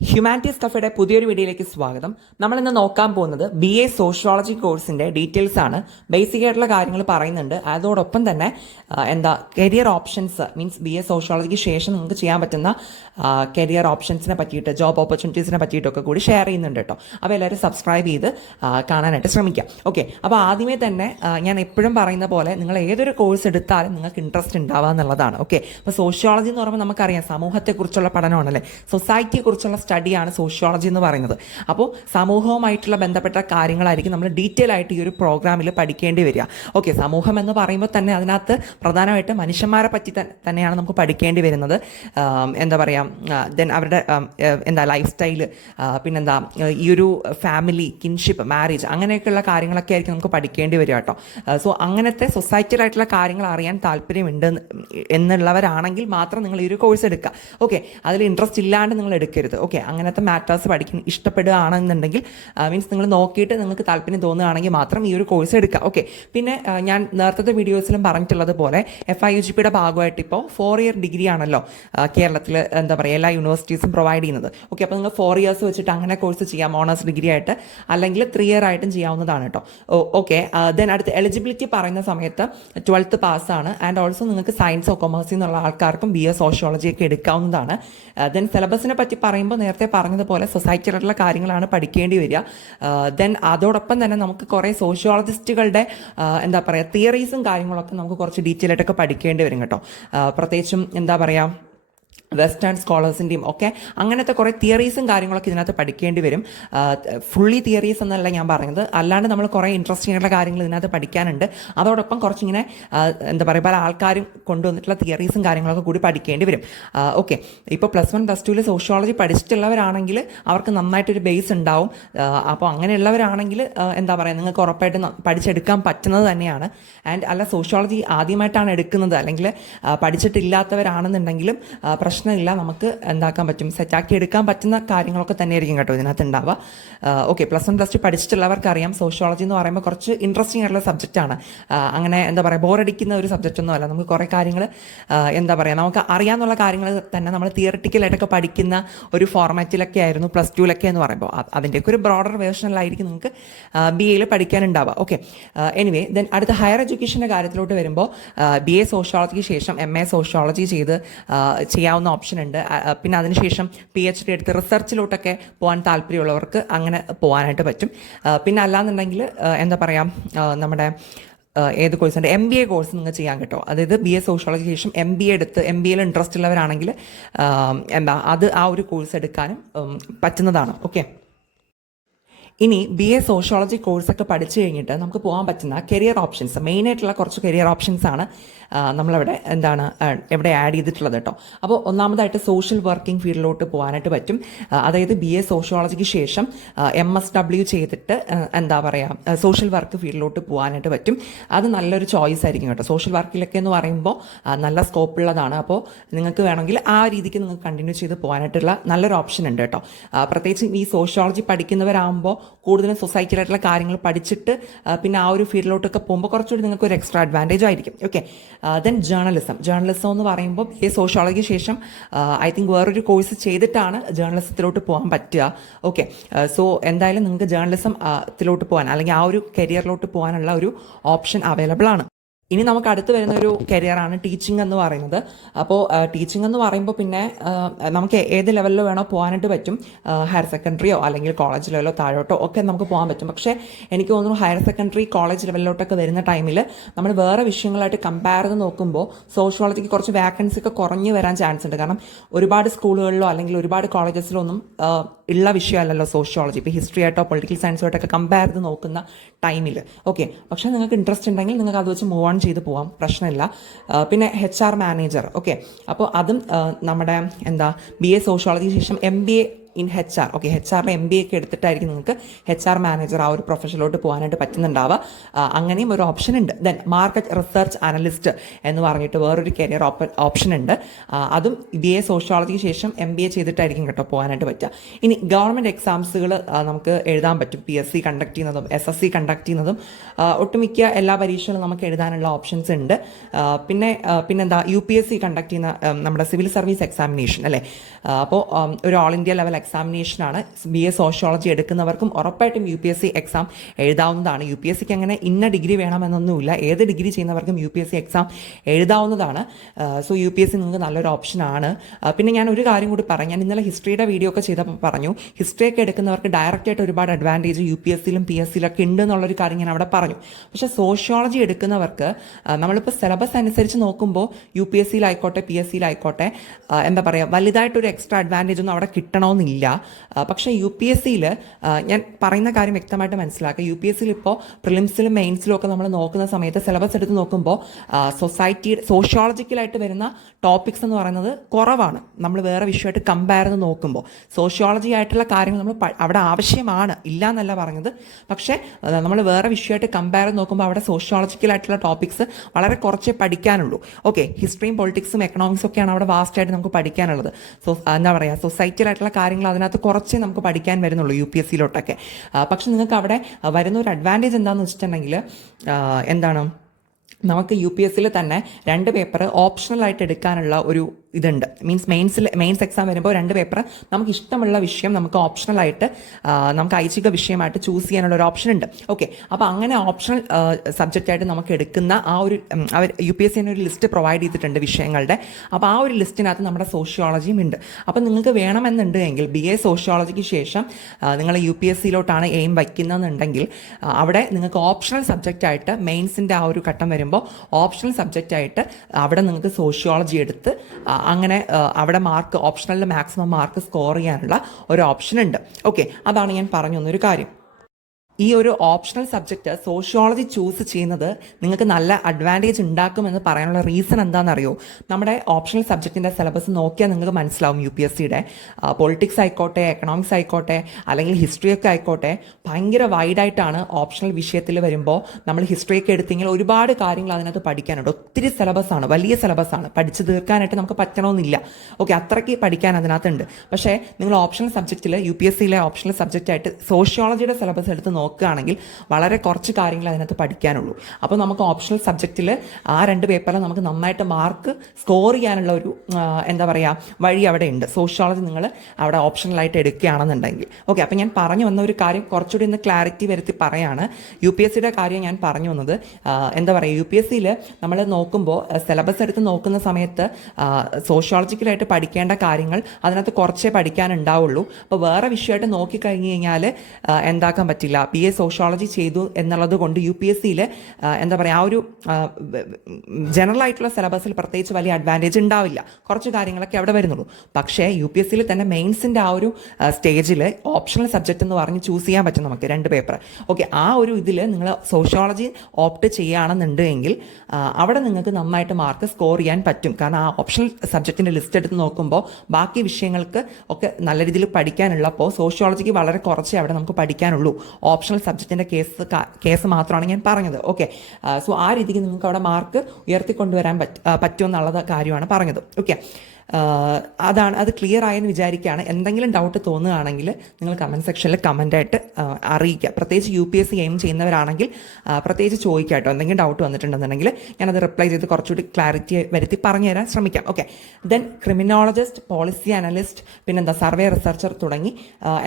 Humanities കഫയുടെ പുതിയൊരു വീഡിയോയിലേക്ക് സ്വാഗതം. നമ്മളിന്ന് നോക്കാൻ പോകുന്നത് BA സോഷ്യോളജി കോഴ്സിന്റെ ഡീറ്റെയിൽസ് ആണ്. ബേസിക് ആയിട്ടുള്ള കാര്യങ്ങൾ പറയുന്നുണ്ട്. അതോടൊപ്പം തന്നെ കരിയർ ഓപ്ഷൻസ് മീൻസ് BA സോഷ്യോളജിക്ക് ശേഷം നിങ്ങൾക്ക് ചെയ്യാൻ പറ്റുന്ന കരിയർ ഓപ്ഷൻസിനെ പറ്റിയിട്ട്, ജോബ് ഓപ്പർച്യൂണിറ്റീസിനെ പറ്റിയിട്ടൊക്കെ കൂടി ഷെയർ ചെയ്യുന്നുണ്ട് കേട്ടോ. അപ്പോൾ എല്ലാവരും സബ്സ്ക്രൈബ് ചെയ്ത് കാണാനായിട്ട് ശ്രമിക്കാം. ഓക്കെ, അപ്പോൾ ആദ്യമേ തന്നെ ഞാൻ എപ്പോഴും പറയുന്ന പോലെ നിങ്ങൾ ഏതൊരു കോഴ്സ് എടുത്താലും നിങ്ങൾക്ക് ഇൻട്രസ്റ്റ് ഉണ്ടാവുക എന്നുള്ളതാണ്. ഓക്കെ, അപ്പോൾ സോഷ്യോളജി എന്ന് പറയുമ്പോൾ നമുക്കറിയാം സമൂഹത്തെക്കുറിച്ചുള്ള പഠനമാണല്ലേ, സൊസൈറ്റിയെക്കുറിച്ചുള്ള സ്റ്റഡിയാണ് സോഷ്യോളജി എന്ന് പറയുന്നത്. അപ്പോൾ സമൂഹവുമായിട്ടുള്ള ബന്ധപ്പെട്ട കാര്യങ്ങളായിരിക്കും നമ്മൾ ഡീറ്റെയിൽ ആയിട്ട് ഈ ഒരു പ്രോഗ്രാമിൽ പഠിക്കേണ്ടി വരിക. ഓക്കെ, സമൂഹം എന്ന് പറയുമ്പോൾ തന്നെ അതിനകത്ത് പ്രധാനമായിട്ട് മനുഷ്യന്മാരെ പറ്റി തന്നെയാണ് നമുക്ക് പഠിക്കേണ്ടി വരുന്നത്. ദെൻ അവരുടെ ലൈഫ് സ്റ്റൈല്, പിന്നെന്താ ഈ ഒരു ഫാമിലി, കിൻഷിപ്പ്, മാരേജ്, അങ്ങനെയൊക്കെയുള്ള കാര്യങ്ങളൊക്കെ ആയിരിക്കും നമുക്ക് പഠിക്കേണ്ടി വരിക കേട്ടോ. സോ അങ്ങനത്തെ സൊസൈറ്റിയിലായിട്ടുള്ള കാര്യങ്ങൾ അറിയാൻ താല്പര്യമുണ്ട് എന്നുള്ളവരാണെങ്കിൽ മാത്രം നിങ്ങൾ ഈ ഒരു കോഴ്സ് എടുക്കുക. ഓക്കെ, അതിൽ ഇൻട്രസ്റ്റ് ഇല്ലാണ്ട് നിങ്ങൾ എടുക്കരുത്. ഓക്കെ, അങ്ങനത്തെ മാറ്റേഴ്സ് പഠിക്കാൻ ഇഷ്ടപ്പെടുകയാണെന്നുണ്ടെങ്കിൽ മീൻസ് നിങ്ങൾ നോക്കിയിട്ട് നിങ്ങൾക്ക് താല്പര്യം തോന്നുകയാണെങ്കിൽ മാത്രം ഈ ഒരു കോഴ്സ് എടുക്കുക. ഓക്കെ, പിന്നെ ഞാൻ നേരത്തെ വീഡിയോസിലും പറഞ്ഞിട്ടുള്ളത് പോലെ FIUGPയുടെ ഭാഗമായിട്ട് ഇപ്പോൾ 4 ഇയർ ഡിഗ്രി ആണല്ലോ കേരളത്തിൽ എല്ലാ യൂണിവേഴ്സിറ്റീസും പ്രൊവൈഡ് ചെയ്യുന്നത്. ഓക്കെ, അപ്പോൾ നിങ്ങൾ 4 ഇയേഴ്സ് വെച്ചിട്ട് അങ്ങനെ കോഴ്സ് ചെയ്യാം, ഓണേഴ്സ് ഡിഗ്രി ആയിട്ട്, അല്ലെങ്കിൽ 3 ഇയർ ആയിട്ടും ചെയ്യാവുന്നതാണ് കേട്ടോ. ഓക്കെ, ദെൻ അടുത്ത് എലിജിബിലിറ്റി പറയുന്ന സമയത്ത് 12th പാസ്സാണ്. ആൻഡ് ഓൾസോ നിങ്ങൾക്ക് സയൻസോ കൊമേഴ്സിൽ നിന്നുള്ള ആൾക്കാർക്കും BA സോഷ്യോളജി ഒക്കെ എടുക്കാവുന്നതാണ്. ദെൻ സിലബസിനെ പറ്റി പറയുമ്പോൾ നേരത്തെ പറഞ്ഞതുപോലെ സൊസൈറ്റിയിലുള്ള കാര്യങ്ങളാണ് പഠിക്കേണ്ടി വരിക. ദെൻ അതോടൊപ്പം തന്നെ നമുക്ക് കുറേ സോഷ്യോളജിസ്റ്റുകളുടെ തിയറീസും കാര്യങ്ങളൊക്കെ നമുക്ക് കുറച്ച് ഡീറ്റെയിൽ ആയിട്ടൊക്കെ പഠിക്കേണ്ടി വരും കേട്ടോ. പ്രത്യേകിച്ചും വെസ്റ്റേൺ സ്കോളേഴ്സിൻ്റെയും ഒക്കെ അങ്ങനത്തെ കുറേ തിയറീസും കാര്യങ്ങളൊക്കെ ഇതിനകത്ത് പഠിക്കേണ്ടി വരും. ഫുള്ളി തിയറീസ് എന്നല്ല ഞാൻ പറയുന്നത്, അല്ലാണ്ട് നമ്മൾ കുറേ ഇൻട്രസ്റ്റിംഗ് ആയിട്ടുള്ള കാര്യങ്ങൾ ഇതിനകത്ത് പഠിക്കാനുണ്ട്. അതോടൊപ്പം കുറച്ചിങ്ങനെ പല ആൾക്കാരും കൊണ്ടുവന്നിട്ടുള്ള തിയറീസും കാര്യങ്ങളൊക്കെ കൂടി പഠിക്കേണ്ടി വരും. ഓക്കെ, ഇപ്പോൾ +1 +2 സോഷ്യോളജി പഠിച്ചിട്ടുള്ളവരാണെങ്കിൽ അവർക്ക് നന്നായിട്ടൊരു ബേസ് ഉണ്ടാവും. അപ്പോൾ അങ്ങനെയുള്ളവരാണെങ്കിൽ നിങ്ങൾക്ക് ഉറപ്പായിട്ട് പഠിച്ചെടുക്കാൻ പറ്റുന്നത് തന്നെയാണ്. ആൻഡ് അല്ല, സോഷ്യോളജി ആദ്യമായിട്ടാണ് എടുക്കുന്നത് അല്ലെങ്കിൽ പഠിച്ചിട്ടില്ലാത്തവരാണെന്നുണ്ടെങ്കിലും പ്രശ്നമില്ല, നമുക്ക് എന്താക്കാൻ പറ്റും, സെറ്റാക്കി എടുക്കാൻ പറ്റുന്ന കാര്യങ്ങളൊക്കെ തന്നെയായിരിക്കും കേട്ടോ ഇതിനകത്ത് ഉണ്ടാവുക. ഓക്കെ, +1 +2 പഠിച്ചിട്ടുള്ളവർക്കറിയാം സോഷ്യോളജി എന്ന് പറയുമ്പോൾ കുറച്ച് ഇൻട്രസ്റ്റിംഗ് ആയിട്ടുള്ള സബ്ജക്റ്റാണ്. അങ്ങനെ ബോറടിക്കുന്ന ഒരു സബ്ജക്റ്റൊന്നും അല്ല. നമുക്ക് കുറേ കാര്യങ്ങൾ നമുക്ക് അറിയാമെന്നുള്ള കാര്യങ്ങൾ തന്നെ നമ്മൾ തിയറിറ്റിക്കലായിട്ടൊക്കെ പഠിക്കുന്ന ഒരു ഫോർമാറ്റിലൊക്കെ ആയിരുന്നു +2 എന്ന് പറയുമ്പോൾ. അതിൻ്റെയൊക്കെ ഒരു ബ്രോഡർ വേർഷനിലായിരിക്കും നിങ്ങൾക്ക് BA പഠിക്കാനുണ്ടാവുക. ഓക്കെ, എനിവേ, ദെൻ അടുത്ത ഹയർ എഡ്യൂക്കേഷൻ്റെ കാര്യത്തിലോട്ട് വരുമ്പോൾ BA സോഷ്യോളജിക്ക് ശേഷം MA സോഷ്യോളജി ചെയ്യാവുന്ന ഓപ്ഷൻ ഉണ്ട്. പിന്നെ അതിനുശേഷം PhD എടുത്ത് റിസർച്ചിലോട്ടൊക്കെ പോകാൻ താല്പര്യമുള്ളവർക്ക് അങ്ങനെ പോകാനായിട്ട് പറ്റും. പിന്നെ അല്ലാന്നുണ്ടെങ്കിൽ നമ്മുടെ ഏത് കോഴ്സുണ്ട്, MBA കോഴ്സ് നിങ്ങൾ ചെയ്യാൻ കേട്ടോ. അതായത് BA സോഷ്യോളജിക്ക് ശേഷം MBA എടുത്ത് MBAയിൽ ഇൻട്രസ്റ്റ് ഉള്ളവരാണെങ്കിൽ അത് ആ ഒരു കോഴ്സ് എടുക്കാനും പറ്റുന്നതാണ്. ഓക്കെ, ഇനി BA സോഷ്യോളജി കോഴ്സൊക്കെ പഠിച്ചു കഴിഞ്ഞിട്ട് നമുക്ക് പോകാൻ പറ്റുന്ന കരിയർ ഓപ്ഷൻസ്, മെയിനായിട്ടുള്ള കുറച്ച് കരിയർ ഓപ്ഷൻസാണ് നമ്മളിവിടെ എവിടെ ആഡ് ചെയ്തിട്ടുള്ളത് കേട്ടോ. അപ്പോൾ ഒന്നാമതായിട്ട് സോഷ്യൽ വർക്കിംഗ് ഫീൽഡിലോട്ട് പോകാനായിട്ട് പറ്റും. അതായത് BA സോഷ്യോളജിക്ക് ശേഷം MSW ചെയ്തിട്ട് സോഷ്യൽ വർക്ക് ഫീൽഡിലോട്ട് പോകാനായിട്ട് പറ്റും. അത് നല്ലൊരു ചോയ്സ് ആയിരിക്കും കേട്ടോ. സോഷ്യൽ വർക്കിലൊക്കെ എന്ന് പറയുമ്പോൾ നല്ല സ്കോപ്പ് ഉള്ളതാണ്. അപ്പോൾ നിങ്ങൾക്ക് വേണമെങ്കിൽ ആ രീതിക്ക് നിങ്ങൾക്ക് കണ്ടിന്യൂ ചെയ്ത് പോകാനായിട്ടുള്ള നല്ലൊരു ഓപ്ഷൻ ഉണ്ട് കേട്ടോ. പ്രത്യേകിച്ച് ഈ സോഷ്യോളജി പഠിക്കുന്നവരാകുമ്പോൾ കൂടുതലും സൊസൈറ്റിയിലായിട്ടുള്ള കാര്യങ്ങൾ പഠിച്ചിട്ട് പിന്നെ ആ ഒരു ഫീൽഡിലോട്ടൊക്കെ പോകുമ്പോൾ കുറച്ചുകൂടി നിങ്ങൾക്ക് ഒരു എക്സ്ട്രാ അഡ്വാൻറ്റേജ് ആയിരിക്കും. ഓക്കെ, ദെൻ ജേർണലിസം എന്ന് പറയുമ്പോൾ BA സോഷ്യോളജിക്ക് ശേഷം ഐ തിങ്ക് വേറൊരു കോഴ്സ് ചെയ്തിട്ടാണ് ജേർണലിസത്തിലോട്ട് പോകാൻ പറ്റുക. ഓക്കെ, സോ എന്തായാലും നിങ്ങൾക്ക് ജേർണലിസത്തിലോട്ട് പോകാൻ അല്ലെങ്കിൽ ആ ഒരു കരിയറിലോട്ട് പോകാനുള്ള ഒരു ഓപ്ഷൻ അവൈലബിൾ ആണ്. ഇനി നമുക്ക് അടുത്ത് വരുന്ന ഒരു കരിയറാണ് ടീച്ചിങ് എന്ന് പറയുന്നത്. അപ്പോൾ ടീച്ചിങ് എന്ന് പറയുമ്പോൾ പിന്നെ നമുക്ക് ഏത് ലെവലിൽ വേണോ പോകാനായിട്ട് പറ്റും. ഹയർ സെക്കൻഡറിയോ അല്ലെങ്കിൽ കോളേജ് ലെവലോ താഴോട്ടോ ഒക്കെ നമുക്ക് പോകാൻ പറ്റും. പക്ഷേ എനിക്ക് തോന്നുന്നു ഹയർ സെക്കൻഡറി കോളേജ് ലെവലിലോട്ടൊക്കെ വരുന്ന ടൈമിൽ നമ്മൾ വേറെ വിഷയങ്ങളായിട്ട് കമ്പയർ ചെയ്ത് നോക്കുമ്പോൾ സോഷ്യോളജിക്ക് കുറച്ച് വാക്കൻസി ഒക്കെ കുറഞ്ഞു വരാൻ ചാൻസ് ഉണ്ട്. കാരണം ഒരുപാട് സ്കൂളുകളിലോ അല്ലെങ്കിൽ ഒരുപാട് കോളേജസിലോ ഒന്നും ഉള്ള വിഷയമല്ലല്ലോ സോഷ്യോളജി. ഇപ്പോൾ ഹിസ്റ്ററി ആയിട്ടോ പൊളിറ്റിക്കൽ സയൻസോ ആയിട്ടൊക്കെ കമ്പയർ ചെയ്ത് നോക്കുന്ന ടൈമിൽ. ഓക്കെ, പക്ഷേ നിങ്ങൾക്ക് ഇൻട്രസ്റ്റ് ഉണ്ടെങ്കിൽ നിങ്ങൾക്ക് അത് വെച്ച് മൂവ് ഓൺ ചെയ്ത് പോവാം, പ്രശ്നമില്ല. പിന്നെ HR മാനേജർ. ഓക്കെ, അപ്പോൾ അതും നമ്മുടെ BA സോഷ്യോളജിക്ക് ശേഷം MBA in HR. Okay, HR MBA ഒക്കെ എടുത്തിട്ടായിരിക്കും നിങ്ങൾക്ക് HR മാനേജർ ആ ഒരു പ്രൊഫഷനിലോട്ട് പോകാനായിട്ട് പറ്റുന്നുണ്ടാവുക. അങ്ങനെയും ഒരു ഓപ്ഷൻ ഉണ്ട്. ദെൻ മാർക്കറ്റ് റിസർച്ച് അനലിസ്റ്റ് എന്ന് പറഞ്ഞിട്ട് വേറൊരു കരിയർ ഓപ്ഷൻ ഉണ്ട്. അതും BA സോഷ്യോളജിക്ക് ശേഷം MBA ചെയ്തിട്ടായിരിക്കും കേട്ടോ പോകാനായിട്ട് പറ്റുക. ഇനി ഗവൺമെൻറ് എക്സാംസുകൾ നമുക്ക് എഴുതാൻ പറ്റും. PSC കണ്ടക്ട് ചെയ്യുന്നതും SSC കണ്ടക്ട് ചെയ്യുന്നതും ഒട്ടുമിക്ക എല്ലാ പരീക്ഷകളും നമുക്ക് എഴുതാനുള്ള ഓപ്ഷൻസ് ഉണ്ട്. പിന്നെന്താ UPSC കണ്ടക്ട് ചെയ്യുന്ന നമ്മുടെ സിവിൽ സർവീസ് എക്സാമിനേഷൻ അല്ലേ. അപ്പോൾ ഒരു ഓൾ ഇന്ത്യ ലെവൽ എക്സാമിനേഷനാണ്. BA സോഷ്യോളജി എടുക്കുന്നവർക്കും ഉറപ്പായിട്ടും UPSC എക്സാം എഴുതാവുന്നതാണ്. UPSCക്ക് അങ്ങനെ ഇന്ന ഡിഗ്രി വേണമെന്നൊന്നുമില്ല, ഏത് ഡിഗ്രി ചെയ്യുന്നവർക്കും UPSC എക്സാം എഴുതാവുന്നതാണ്. സോ UPSC നിങ്ങൾക്ക് നല്ലൊരു ഓപ്ഷനാണ്. പിന്നെ ഞാൻ ഒരു കാര്യം കൂടി പറയാം, ഞാൻ ഇന്നലെ ഹിസ്റ്ററിയുടെ വീഡിയോ ഒക്കെ ചെയ്തപ്പോൾ പറഞ്ഞു, ഹിസ്റ്ററിയൊക്കെ എടുക്കുന്നവർക്ക് ഡയറക്റ്റായിട്ട് ഒരുപാട് അഡ്വാൻറ്റേജ് UPSCയിലും PSCയിലും ഒക്കെ ഉണ്ട് എന്നുള്ളൊരു കാര്യം ഞാൻ അവിടെ പറഞ്ഞു. പക്ഷേ സോഷ്യോളജി എടുക്കുന്നവർക്ക് നമ്മളിപ്പോൾ സിലബസ് അനുസരിച്ച് നോക്കുമ്പോൾ UPSCയിലായിക്കോട്ടെ PSCയിലായിക്കോട്ടെ എന്താ പറയുക, വലുതായിട്ടൊരു എക്സ്ട്രാ അഡ്വാൻറ്റേജ് ഒന്നും അവിടെ കിട്ടണമെന്നില്ല. പക്ഷേ UPSCയിൽ ഞാൻ പറയുന്ന കാര്യം വ്യക്തമായിട്ട് മനസ്സിലാക്കുക. UPSCയിൽ ഇപ്പോൾ പ്രിലിംസിലും മെയിൻസിലും ഒക്കെ നമ്മൾ നോക്കുന്ന സമയത്ത് സിലബസ് എടുത്ത് നോക്കുമ്പോൾ സോഷ്യോളജിക്കലായിട്ട് വരുന്ന ടോപ്പിക്സ് എന്ന് പറയുന്നത് കുറവാണ്. നമ്മൾ വേറെ വിഷയമായിട്ട് കമ്പയർ ചെയ്ത് നോക്കുമ്പോൾ സോഷ്യോളജി ആയിട്ടുള്ള കാര്യങ്ങൾ നമ്മൾ അവിടെ ആവശ്യമാണ്, ഇല്ല എന്നല്ല പറഞ്ഞത്. പക്ഷേ നമ്മൾ വേറെ വിഷയമായിട്ട് കമ്പയർ ചെയ്ത് നോക്കുമ്പോൾ അവിടെ സോഷ്യോളജിക്കലായിട്ടുള്ള ടോപ്പിക്സ് വളരെ കുറച്ചേ പഠിക്കാനുള്ളൂ. ഓക്കെ, ഹിസ്റ്ററിയും പൊളിറ്റിക്സും എക്കണോമിക്സും ഒക്കെയാണ് അവിടെ വാസ്റ്റായിട്ട് നമുക്ക് പഠിക്കാനുള്ളത്. എന്താ പറയുക, സൊസൈറ്റിയിലായിട്ടുള്ള കാര്യങ്ങൾ അതിനകത്ത് കുറച്ചേ നമുക്ക് പഠിക്കാൻ വരുന്നുള്ളൂ UPSCയിലോട്ടൊക്കെ. പക്ഷെ നിങ്ങൾക്ക് അവിടെ വരുന്ന ഒരു അഡ്വാൻറ്റേജ് എന്താണെന്ന് വെച്ചിട്ടുണ്ടെങ്കിൽ എന്താണ്, നമുക്ക് UPSCയിൽ തന്നെ 2 പേപ്പർ ഓപ്ഷണലായിട്ട് എടുക്കാനുള്ള ഒരു ഇതുണ്ട്. മെയിൻസ് എക്സാം വരുമ്പോൾ 2 പേപ്പർ നമുക്ക് ഇഷ്ടമുള്ള വിഷയം നമുക്ക് ഓപ്ഷണലായിട്ട് നമുക്ക് ഐച്ഛിക വിഷയമായിട്ട് ചൂസ് ചെയ്യാനുള്ള ഒരു ഓപ്ഷൻ ഉണ്ട്. ഓക്കെ, അപ്പോൾ അങ്ങനെ ഓപ്ഷണൽ സബ്ജക്റ്റായിട്ട് നമുക്ക് എടുക്കുന്ന ആ ഒരു UPSC ഒരു ലിസ്റ്റ് പ്രൊവൈഡ് ചെയ്തിട്ടുണ്ട് വിഷയങ്ങളുടെ. അപ്പോൾ ആ ഒരു ലിസ്റ്റിനകത്ത് നമ്മുടെ സോഷ്യോളജിയും ഉണ്ട്. അപ്പോൾ നിങ്ങൾക്ക് വേണമെന്നുണ്ടെങ്കിൽ BA സോഷ്യോളജിക്ക് ശേഷം നിങ്ങൾ UPSCയിലോട്ടാണ് എയിം വയ്ക്കുന്നതെന്നുണ്ടെങ്കിൽ അവിടെ നിങ്ങൾക്ക് ഓപ്ഷണൽ സബ്ജക്റ്റായിട്ട് മെയിൻസിൻ്റെ ആ ഒരു ഘട്ടം വരുമ്പോൾ ഓപ്ഷണൽ സബ്ജക്റ്റായിട്ട് അവിടെ നിങ്ങൾക്ക് സോഷ്യോളജി എടുത്ത് അങ്ങനെ അവിടെ മാർക്ക് ഓപ്ഷണലിൽ മാക്സിമം മാർക്ക് സ്കോർ ചെയ്യാനുള്ള ഒരു ഓപ്ഷൻ ഉണ്ട്. ഓക്കെ, അതാണ് ഞാൻ പറഞ്ഞു തന്നൊരു കാര്യം. ഈ ഒരു ഓപ്ഷണൽ സബ്ജക്റ്റ് സോഷ്യോളജി ചൂസ് ചെയ്യുന്നത് നിങ്ങൾക്ക് നല്ല അഡ്വാൻറ്റേജ് ഉണ്ടാക്കുമെന്ന് പറയാനുള്ള റീസൺ എന്താണെന്നറിയോ? നമ്മുടെ ഓപ്ഷണൽ സബ്ജക്റ്റിൻ്റെ സിലബസ് നോക്കിയാൽ നിങ്ങൾക്ക് മനസ്സിലാവും. UPSCയുടെ പൊളിറ്റിക്സ് ആയിക്കോട്ടെ, എക്കണോമിക്സ് ആയിക്കോട്ടെ, അല്ലെങ്കിൽ ഹിസ്റ്ററിയൊക്കെ ആയിക്കോട്ടെ, ഭയങ്കര വൈഡായിട്ടാണ് ഓപ്ഷണൽ വിഷയത്തിൽ വരുമ്പോൾ. നമ്മൾ ഹിസ്റ്ററിയൊക്കെ എടുത്തെങ്കിൽ ഒരുപാട് കാര്യങ്ങൾ അതിനകത്ത് പഠിക്കാനുണ്ട്. ഒത്തിരി സിലബസാണ്, വലിയ സിലബസാണ്, പഠിച്ചു തീർക്കാനായിട്ട് നമുക്ക് പറ്റണമെന്നില്ല. ഓക്കെ, അത്രയ്ക്ക് പഠിക്കാൻ അതിനകത്തുണ്ട്. പക്ഷേ നിങ്ങൾ ഓപ്ഷണൽ സബ്ജക്റ്റിൽ UPSCയിലെ ഓപ്ഷണൽ സബ്ജക്റ്റായിട്ട് സോഷ്യോളജിയുടെ സിലബസ് എടുത്ത് നോക്കുകയാണെങ്കിൽ വളരെ കുറച്ച് കാര്യങ്ങൾ അതിനകത്ത് പഠിക്കാനുള്ളൂ. അപ്പോൾ നമുക്ക് ഓപ്ഷണൽ സബ്ജക്റ്റിൽ ആ 2 പേപ്പറിൽ നമുക്ക് നന്നായിട്ട് മാർക്ക് സ്കോർ ചെയ്യാനുള്ള ഒരു എന്താ പറയുക വഴി അവിടെ ഉണ്ട്. സോഷ്യോളജി നിങ്ങൾ അവിടെ ഓപ്ഷണലായിട്ട് എടുക്കുകയാണെന്നുണ്ടെങ്കിൽ. ഓക്കെ, അപ്പോൾ ഞാൻ പറഞ്ഞു വന്ന ഒരു കാര്യം കുറച്ചുകൂടി ഒന്ന് ക്ലാരിറ്റി വരുത്തി പറയാണ്. UPSCയുടെ കാര്യം ഞാൻ പറഞ്ഞു വന്നത് എന്താ പറയുക, UPSCയിൽ നമ്മൾ നോക്കുമ്പോൾ സിലബസ് എടുത്ത് നോക്കുന്ന സമയത്ത് സോഷ്യോളജിക്കലായിട്ട് പഠിക്കേണ്ട കാര്യങ്ങൾ അതിനകത്ത് കുറച്ചേ പഠിക്കാനുണ്ടാവുള്ളൂ. അപ്പോൾ വേറെ വിഷയമായിട്ട് നോക്കിക്കഴിഞ്ഞ് കഴിഞ്ഞാൽ എന്താക്കാൻ പറ്റില്ല. BA സോഷ്യോളജി ചെയ്തു എന്നുള്ളത് കൊണ്ട് UPSCയിൽ എന്താ പറയുക ആ ഒരു ജനറൽ ആയിട്ടുള്ള സിലബസിൽ പ്രത്യേകിച്ച് വലിയ അഡ്വാൻറ്റേജ് ഉണ്ടാവില്ല. കുറച്ച് കാര്യങ്ങളൊക്കെ അവിടെ വരുന്നുള്ളൂ. പക്ഷേ UPSCയിൽ തന്നെ മെയിൻസിൻ്റെ ആ ഒരു സ്റ്റേജിൽ ഓപ്ഷണൽ സബ്ജക്റ്റ് എന്ന് പറഞ്ഞ് ചൂസ് ചെയ്യാൻ പറ്റും നമുക്ക് 2 പേപ്പർ. ഓക്കെ, ആ ഒരു ഇതിൽ നിങ്ങൾ സോഷ്യോളജി ഓപ്റ്റ് ചെയ്യുകയാണെന്നുണ്ടെങ്കിൽ അവിടെ നിങ്ങൾക്ക് നന്നായിട്ട് മാർക്ക് സ്കോർ ചെയ്യാൻ പറ്റും. കാരണം ആ ഓപ്ഷണൽ സബ്ജക്റ്റിൻ്റെ ലിസ്റ്റ് എടുത്ത് നോക്കുമ്പോൾ ബാക്കി വിഷയങ്ങൾക്ക് ഒക്കെ നല്ല രീതിയിൽ പഠിക്കാനുള്ളപ്പോൾ സോഷ്യോളജിക്ക് വളരെ കുറച്ചേ അവിടെ നമുക്ക് പഠിക്കാനുള്ളൂ. ഓപ്ഷണൽ സബ്ജക്റ്റിൻ്റെ കേസ് മാത്രമാണ് ഞാൻ പറഞ്ഞത്. ഓക്കെ, സോ ആ രീതിക്ക് നിങ്ങൾക്ക് അവിടെ മാർക്ക് ഉയർത്തിക്കൊണ്ടുവരാൻ പറ്റുമെന്നുള്ള കാര്യമാണ് പറഞ്ഞത്. ഓക്കെ, അതാണ്, അത് ക്ലിയർ ആയെന്ന് വിചാരിക്കുകയാണ്. എന്തെങ്കിലും ഡൗട്ട് തോന്നുകയാണെങ്കിൽ നിങ്ങൾ കമൻറ്റ് സെക്ഷനിൽ കമൻറ്റായിട്ട് അറിയിക്കുക. പ്രത്യേകിച്ച് UPSC എയിം ചെയ്യുന്നവരാണെങ്കിൽ പ്രത്യേകിച്ച് ചോദിക്കുക കേട്ടോ. എന്തെങ്കിലും ഡൗട്ട് വന്നിട്ടുണ്ടെന്നുണ്ടെങ്കിൽ ഞാനത് റിപ്ലൈ ചെയ്ത് കുറച്ചുകൂടി ക്ലാരിറ്റി വരുത്തി പറഞ്ഞു തരാൻ ശ്രമിക്കാം. Okay, then criminologist, policy analyst, പിന്നെന്താ സർവേ റിസർച്ചർ തുടങ്ങി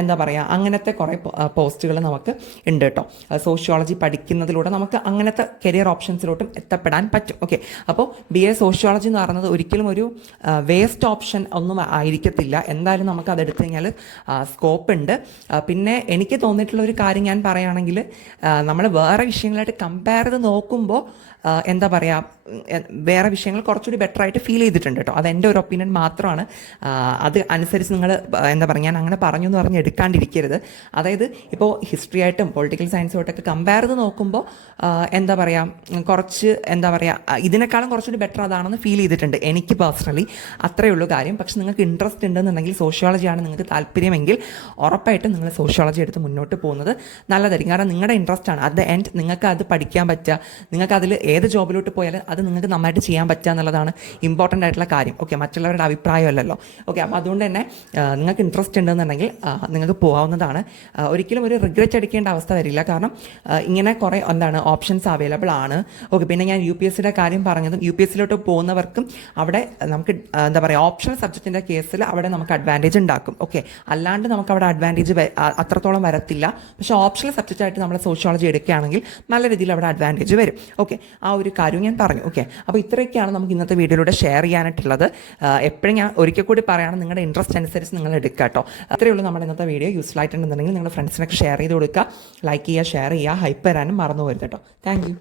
എന്താ പറയുക അങ്ങനത്തെ കുറേ പോസ്റ്റുകൾ നമുക്ക് ഉണ്ട് കേട്ടോ. സോഷ്യോളജി പഠിക്കുന്നതിലൂടെ നമുക്ക് അങ്ങനത്തെ കരിയർ ഓപ്ഷൻസിലോട്ടും എത്തപ്പെടാൻ പറ്റും. ഓക്കെ, അപ്പോൾ BA സോഷ്യോളജി എന്ന് പറയുന്നത് ഒരിക്കലും ഒരു വേസ്റ്റ് ഓപ്ഷൻ ഒന്നും ആയിരിക്കത്തില്ല. എന്തായാലും നമുക്ക് അതെടുത്തു കഴിഞ്ഞാൽ സ്കോപ്പ് ഉണ്ട്. പിന്നെ എനിക്ക് തോന്നിയിട്ടുള്ള ഒരു കാര്യം ഞാൻ പറയുകയാണെങ്കിൽ നമ്മൾ വേറെ വിഷയങ്ങളായിട്ട് കമ്പയർ ചെയ്ത് നോക്കുമ്പോൾ എന്താ പറയുക വേറെ വിഷയങ്ങൾ കുറച്ചുകൂടി ബെറ്റർ ആയിട്ട് ഫീൽ ചെയ്തിട്ടുണ്ട് കേട്ടോ. അതെൻ്റെ ഒരു ഒപ്പീനിയൻ മാത്രമാണ്. അത് അനുസരിച്ച് നിങ്ങൾ എന്താ പറയുക ഞാൻ അങ്ങനെ പറഞ്ഞു എന്ന് പറഞ്ഞ് എടുക്കാണ്ടിരിക്കരുത്. അതായത് ഇപ്പോൾ ഹിസ്റ്ററി ആയിട്ടും പൊളിറ്റിക്കൽ സയൻസുമായിട്ടൊക്കെ കമ്പയർ ചെയ്ത് നോക്കുമ്പോൾ എന്താ പറയുക കുറച്ച് എന്താ പറയുക ഇതിനേക്കാളും കുറച്ചുകൂടി ബെറ്റർ അതാണെന്ന് ഫീൽ ചെയ്തിട്ടുണ്ട് എനിക്ക് പേഴ്സണലി. അത്രയേ ഉള്ളൂ കാര്യം. പക്ഷെ നിങ്ങൾക്ക് ഇൻട്രസ്റ്റ് ഉണ്ടെന്നുണ്ടെങ്കിൽ സോഷ്യോളജിയാണ് നിങ്ങൾക്ക് താല്പര്യമെങ്കിൽ ഉറപ്പായിട്ടും നിങ്ങൾ സോഷ്യോളജി എടുത്ത് മുന്നോട്ട് പോകുന്നത് നല്ലതായിരിക്കും. കാരണം നിങ്ങളുടെ ഇൻട്രസ്റ്റ് ആണ് അറ്റ് ദ എൻഡ് നിങ്ങൾക്ക് അത് പഠിക്കാൻ പറ്റുക. നിങ്ങൾക്ക് അതിൽ ഏത് ജോബിലോട്ട് പോയാലും അത് അത് നിങ്ങൾക്ക് നന്നായിട്ട് ചെയ്യാൻ പറ്റുക എന്നുള്ളതാണ് ഇമ്പോർട്ടൻ്റ് ആയിട്ടുള്ള കാര്യം. ഓക്കെ, മറ്റുള്ളവരുടെ അഭിപ്രായമല്ലല്ലോ. ഓക്കെ, അപ്പോൾ അതുകൊണ്ട് തന്നെ നിങ്ങൾക്ക് ഇൻട്രസ്റ്റ് ഉണ്ടെന്നുണ്ടെങ്കിൽ നിങ്ങൾക്ക് പോകാവുന്നതാണ്. ഒരിക്കലും ഒരു റിഗ്രറ്റ് അടിക്കേണ്ട അവസ്ഥ വരില്ല. കാരണം ഇങ്ങനെ കുറേ ഓപ്ഷൻസ് അവൈലബിൾ ആണ്. ഓക്കെ, പിന്നെ ഞാൻ UPSCയുടെ കാര്യം പറഞ്ഞതും UPSCയിലോട്ട് പോകുന്നവർക്കും അവിടെ നമുക്ക് ഓപ്ഷണൽ സബ്ജക്റ്റിൻ്റെ കേസിൽ അവിടെ നമുക്ക് അഡ്വാൻറ്റേജ് ഉണ്ടാക്കും. ഓക്കെ, അല്ലാണ്ട് നമുക്ക് അവിടെ അഡ്വാൻറ്റേജ് അത്രത്തോളം വരത്തില്ല. പക്ഷേ ഓപ്ഷണൽ സബ്ജക്റ്റായിട്ട് നമ്മൾ സോഷ്യോളജി എടുക്കുകയാണെങ്കിൽ നല്ല രീതിയിൽ അവിടെ അഡ്വാൻറ്റേജ് വരും. ഓക്കെ, ആ ഒരു കാര്യം ഞാൻ പറഞ്ഞു. ഓക്കെ, അപ്പോൾ ഇത്രയൊക്കെയാണ് നമുക്ക് ഇന്നത്തെ വീഡിയോയിലൂടെ ഷെയർ ചെയ്യാനായിട്ടുള്ളത്. എപ്പോഴും ഞാൻ ഒരിക്കൽ കൂടി പറയുകയാണ്, നിങ്ങളുടെ ഇൻട്രസ്റ്റ് അനുസരിച്ച് നിങ്ങൾ എടുക്കുക കേട്ടോ. അത്രയേ ഉള്ളൂ നമ്മുടെ ഇന്നത്തെ വീഡിയോ. യൂസ്ഫുൾ ആയിട്ടുണ്ടെന്നുണ്ടെങ്കിൽ നിങ്ങളുടെ ഫ്രണ്ട്സിനൊക്കെ ഷെയർ ചെയ്ത് കൊടുക്കുക, ലൈക്ക് ചെയ്യുക, ഷെയർ ചെയ്യുക, ഹൈപ്പ് തരാനും മറന്നു പോകരുത് കേട്ടോ. Thank you.